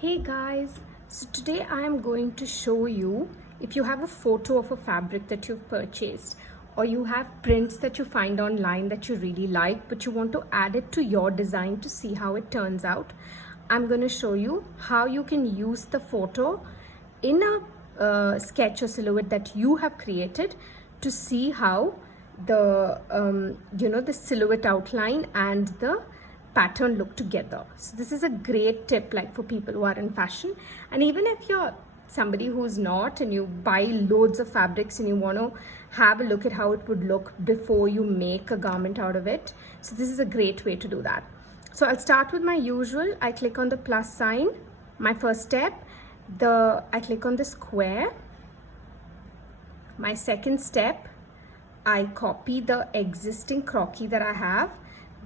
Hey guys, so today I am going to show you, if you have a photo of a fabric that you've purchased or you have prints that you find online that you really like but you want to add it to your design to see how it turns out. I'm going to show you how you can use the photo in a sketch or silhouette that you have created to see how the the silhouette outline and the pattern look together. So this is a great tip, like for people who are in fashion, and even if you're somebody who's not and you buy loads of fabrics and you want to have a look at how it would look before you make a garment out of it. So this is a great way to do that. So I'll start with my usual. I click on the plus sign. My first step, I click on the square. My second step, I copy the existing croquis that I have.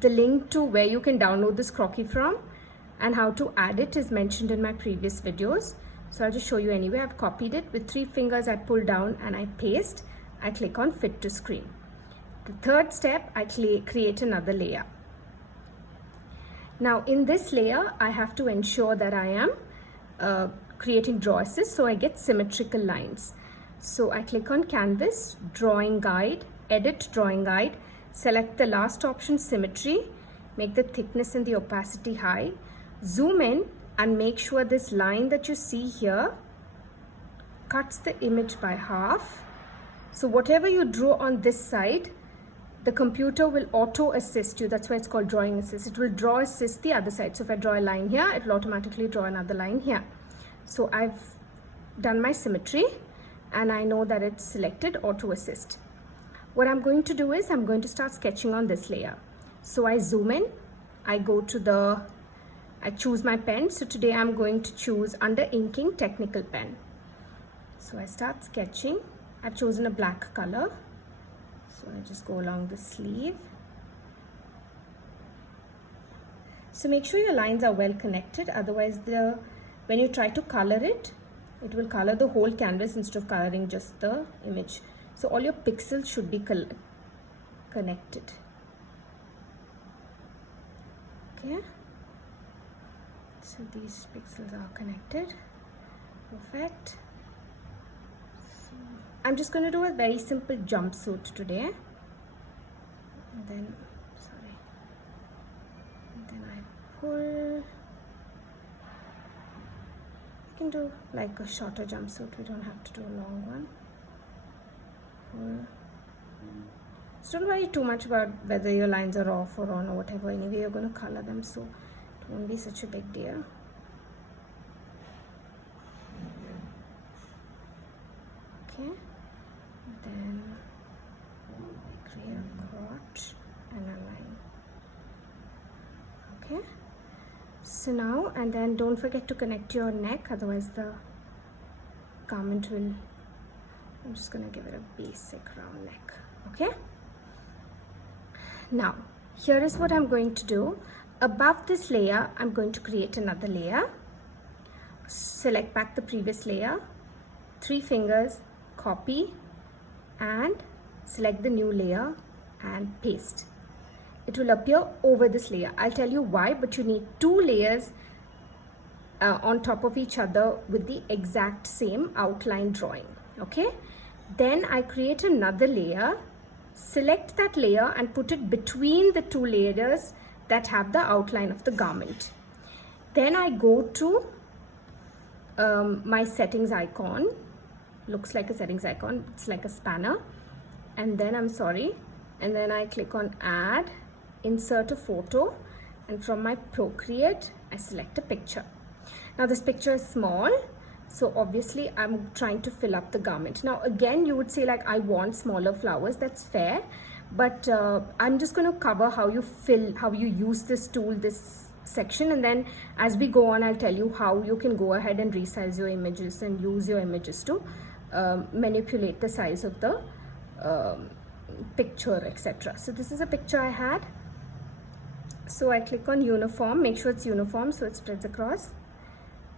The link to where you can download this croquis from and how to add it is mentioned in my previous videos. So I'll just show you anyway. I've copied it. With 3 fingers, I pull down and I paste. I click on fit to screen. The third step, I create another layer. Now in this layer, I have to ensure that I am creating draw assist, so I get symmetrical lines. So I click on canvas, drawing guide, edit drawing guide. Select the last option, symmetry, make the thickness and the opacity high, zoom in and make sure this line that you see here cuts the image by half. So whatever you draw on this side, the computer will auto assist you. That's why it's called drawing assist. It will draw assist the other side. So if I draw a line here, it will automatically draw another line here. So I've done my symmetry and I know that it's selected auto assist. What I'm going to do is I'm going to start sketching on this layer. So I zoom in, I choose my pen. So today I'm going to choose under inking technical pen. So I start sketching. I've chosen a black color. So I just go along the sleeve. So make sure your lines are well connected. Otherwise when you try to color it, it will color the whole canvas instead of coloring just the image. So all your pixels should be connected. Okay. So these pixels are connected. Perfect. So I'm just going to do a very simple jumpsuit today. And then, I pull. I can do like a shorter jumpsuit. We don't have to do a long one. So don't worry too much about whether your lines are off or on or whatever. Anyway, you're going to color them, so it won't be such a big deal. Okay, then I create a crotch and a line. Okay, so now, and then don't forget to connect your neck, otherwise the garment will. I'm just going to give it a basic round neck. Okay. Now, here is what I'm going to do. Above this layer, I'm going to create another layer. Select back the previous layer. 3 fingers, copy, and select the new layer and paste. It will appear over this layer. I'll tell you why, but you need 2 layers on top of each other with the exact same outline drawing. Okay, then I create another layer, select that layer and put it between the 2 layers that have the outline of the garment. Then I go to my settings icon. Looks like a settings icon, it's like a spanner, and then and then I click on add, insert a photo, and from my Procreate I select a picture. Now this picture is small, so obviously I'm trying to fill up the garment. Now again, you would say like, I want smaller flowers. That's fair, but I'm just going to cover how you use this tool, this section, and then as we go on, I'll tell you how you can go ahead and resize your images and use your images to manipulate the size of the picture, etc. So this is a picture I had. So I click on uniform, make sure it's uniform so it spreads across.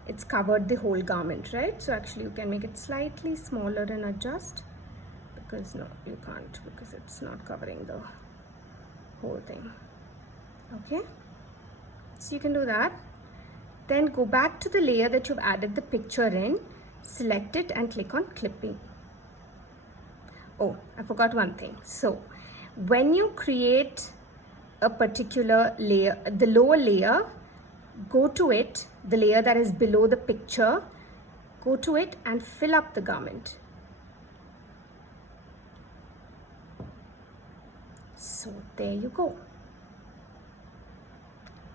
It's covered the whole garment, right? So actually you can make it slightly smaller and adjust, because no, you can't, because it's not covering the whole thing. Okay, so you can do that. Then go back to the layer that you've added the picture in, select it and click on clipping. Oh, I forgot one thing. So when you create a particular layer, the lower layer, go to it, the layer that is below the picture, go to it and fill up the garment. So there you go.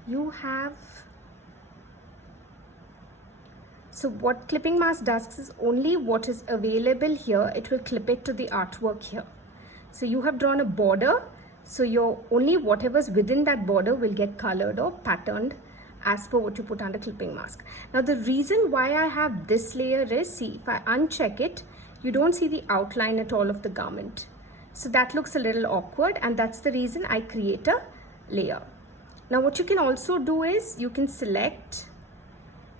You have, so what clipping mask does is only what is available here, it will clip it to the artwork here. So you have drawn a border, so your only whatever's within that border will get colored or patterned as per what you put under clipping mask. Now the reason why I have this layer is, see, if I uncheck it, you don't see the outline at all of the garment. So that looks a little awkward, and that's the reason I create a layer. Now what you can also do is you can select,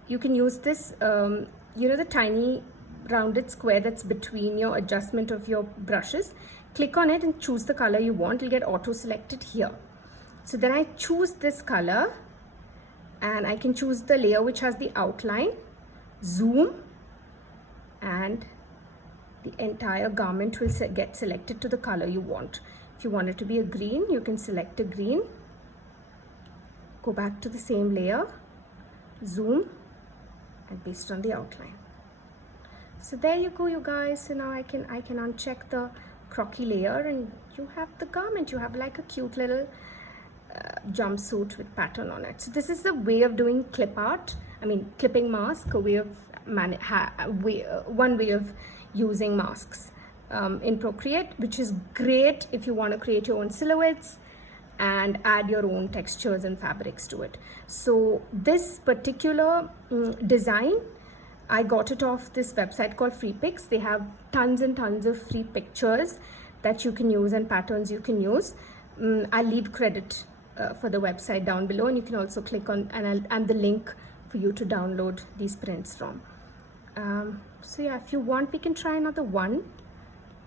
you can use this, you know, the tiny rounded square that's between your adjustment of your brushes. Click on it and choose the color you want. You'll get auto selected here. So then I choose this color and I can choose the layer which has the outline, zoom, and the entire garment will get selected to the color you want. If you want it to be a green, you can select a green, go back to the same layer, zoom, and paste on the outline. So there you go, you guys. So now I can uncheck the crocky layer and you have the garment. You have like a cute little jumpsuit with pattern on it. So this is the way of doing clipping mask, a way of one way of using masks in Procreate, which is great if you want to create your own silhouettes and add your own textures and fabrics to it. So this particular design, I got it off this website called FreePix. They have tons and tons of free pictures that you can use and patterns you can use. I'll leave credit for the website down below, and you can also click on and the link for you to download these prints from. So yeah, if you want, we can try another one.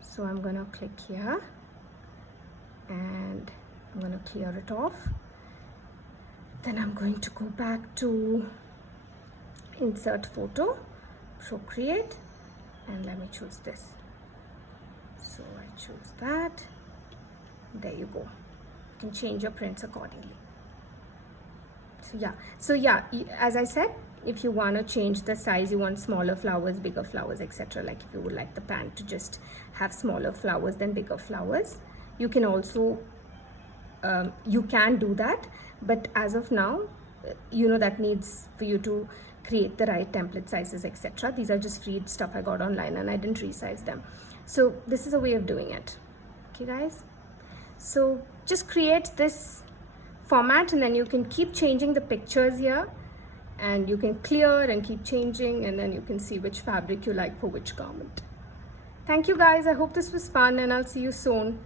So I'm gonna click here and I'm gonna clear it off. Then I'm going to go back to insert photo, Procreate, and let me choose this. So I choose that. There you go. You can change your prints accordingly. So yeah, as I said, if you want to change the size, you want smaller flowers, bigger flowers, etc., like if you would like the pant to just have smaller flowers than bigger flowers, you can also you can do that, but as of now, you know, that needs for you to create the right template sizes, etc. These are just free stuff I got online and I didn't resize them. So this is a way of doing it. Okay guys, so just create this format and then you can keep changing the pictures here, and you can clear and keep changing, and then you can see which fabric you like for which garment. Thank you guys. I hope this was fun, and I'll see you soon.